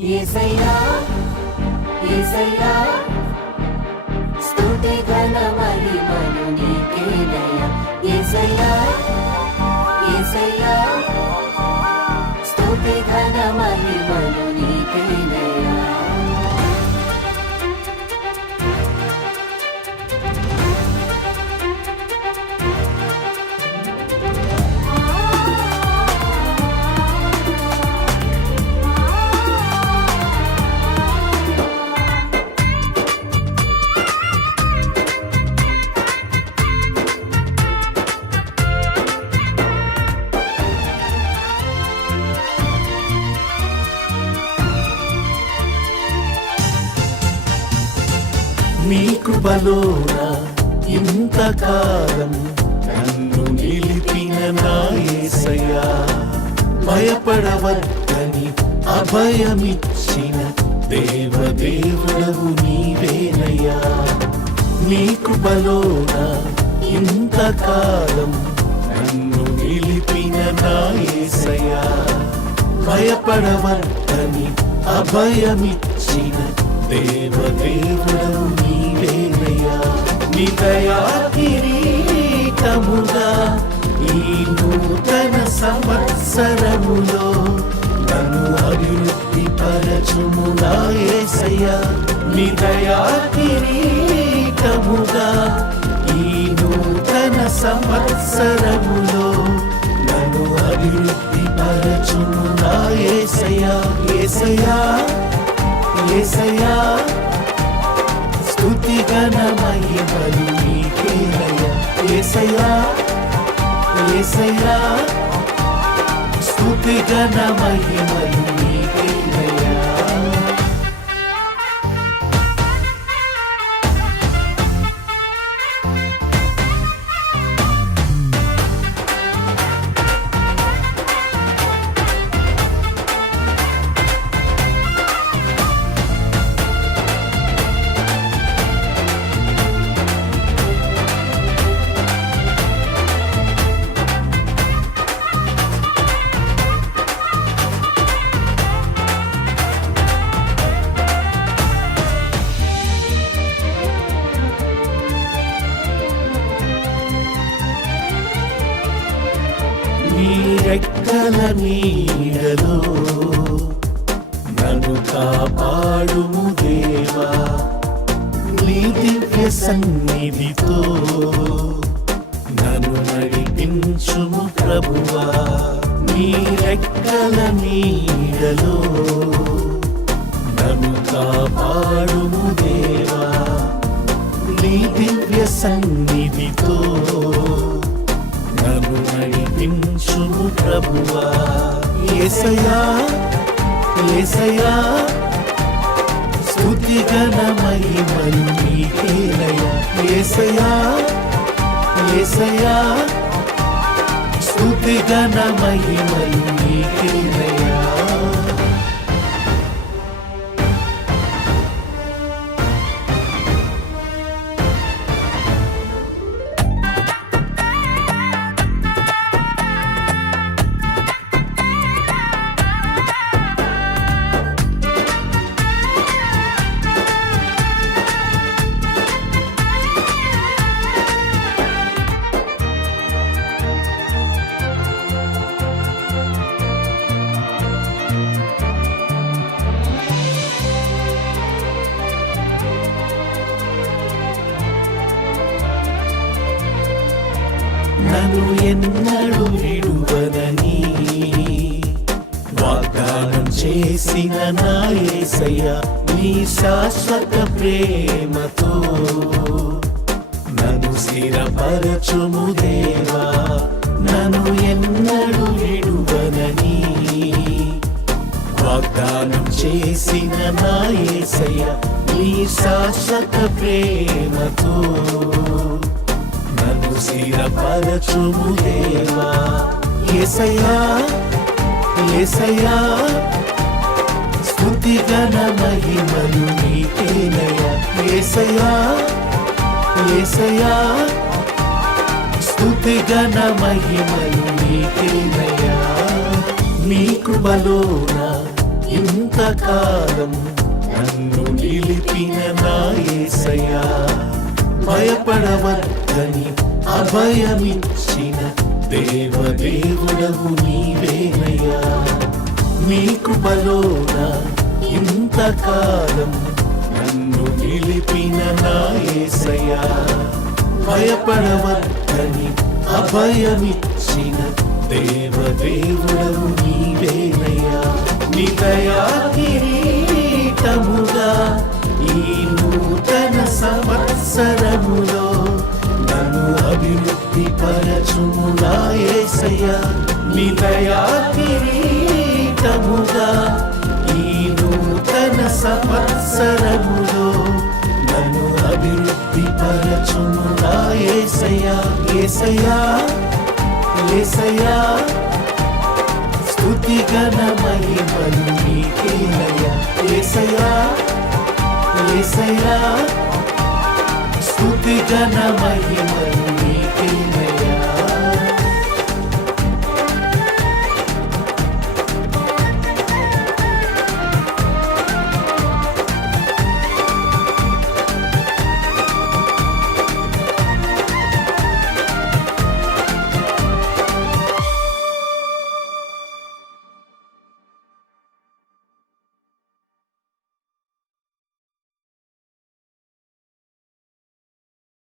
యేసయ్యా యేసయ్యా స్తుతి ఘన మహిమలు నీకేనయ్యా యేసయ్యా యేసయ్యా స్తుతి ఘన మహిమలు నీకేనయ్యా నీ కృపలోన ఇంతకాలం నన్ను నిలిపిన నా యేసయ్యా భయపడవద్దని అభయమిచ్చిన దేవదేవుడవు నీవేనయ్యా నీ కృపలోన ఇంతకాలం నన్ను నిలిపిన నా యేసయ్యా భయపడవద్దని అభయమిచ్చిన దేవదేవుడవు నీవేనయ్యా నీ దయా కిరీటముగా ఈ నూతన సంవత్సరములో నన్ను అభివృద్ధి పరచుము నా యేసయ్యా నీ దయా కిరీటముగా ఈ నూతన సంవత్సరములో నన్ను అభివృద్ధి పరచుము నా యేసయ్యా యేసయ్యా యేసయ్యా స్తుతి ఘన మహిమలు నీకేనయ్యా యేసయ్యా యేసయ్యా స్తుతి ఘన మహిమలు నీకేనయ్యా నీ రెక్కల నీడలో నన్ను కాపాడుము దేవా నీ దివ్య సన్నిధితో నన్ను నడిపించుము ప్రభువా నీ రెక్కల నీడలో నన్ను కాపాడుము దేవా నీ దివ్య సన్నిధితో నన్ను నడిపించుము ప్రభువా యేసయ్యా యేసయ్యా స్తుతి ఘన మహిమలు నీకేనయ్యా యేసయ్యా యేసయ్యా స్తుతి ఘన మహిమలు నీకేనయ్యా నన్ను ఎన్నడూ విడువనని వాగ్దానం చేసిన నా యేసయ్యా నీ శాశ్వత ప్రేమతో నన్ను స్థిరపరచుము దేవా నన్ను ఎన్నడూ విడువనని వాగ్దానం చేసిన నా యేసయ్యా నీ శాశ్వత ప్రేమతో నన్ను స్థిరపరచుము దేవా యేసయ్యా యేసయ్యా స్తుతి ఘన మహిమలు నీకేనయ్యా యేసయ్యా యేసయ్యా స్తుతి ఘన మహిమలు నీకేనయ్యా నీ కృపలోన ఇంతకాలం నన్ను నిలిపిన నా యేసయ్యా భయపడవద్దని అభయమిచ్చిన దేవదేవుడవు నీవేనయ్యా నీ కృపలోన ఇంతకాలం నన్ను నిలిపిన నా యేసయ్యా భయపడవద్దని అభయమిచ్చిన దేవదేవుడవు నీవేనయ్యా నీ దయా కిరీటముగా ఈ నూతన సంవత్సరములో నన్ను అభివృద్ధి పరచుము నా యేసయ్యా నీ దయా కిరీటముగా ఈ నూతన సంవత్సరములో నన్ను అభివృద్ధి పరచుము నా యేసయ్యా యేసయ్యా యేసయ్యా స్తుతి ఘన మహిమలు నీకేనయ్యా యేసయ్యా యేసయ్యా స్తుతి ఘన మహిమలు నీకేనయ్యా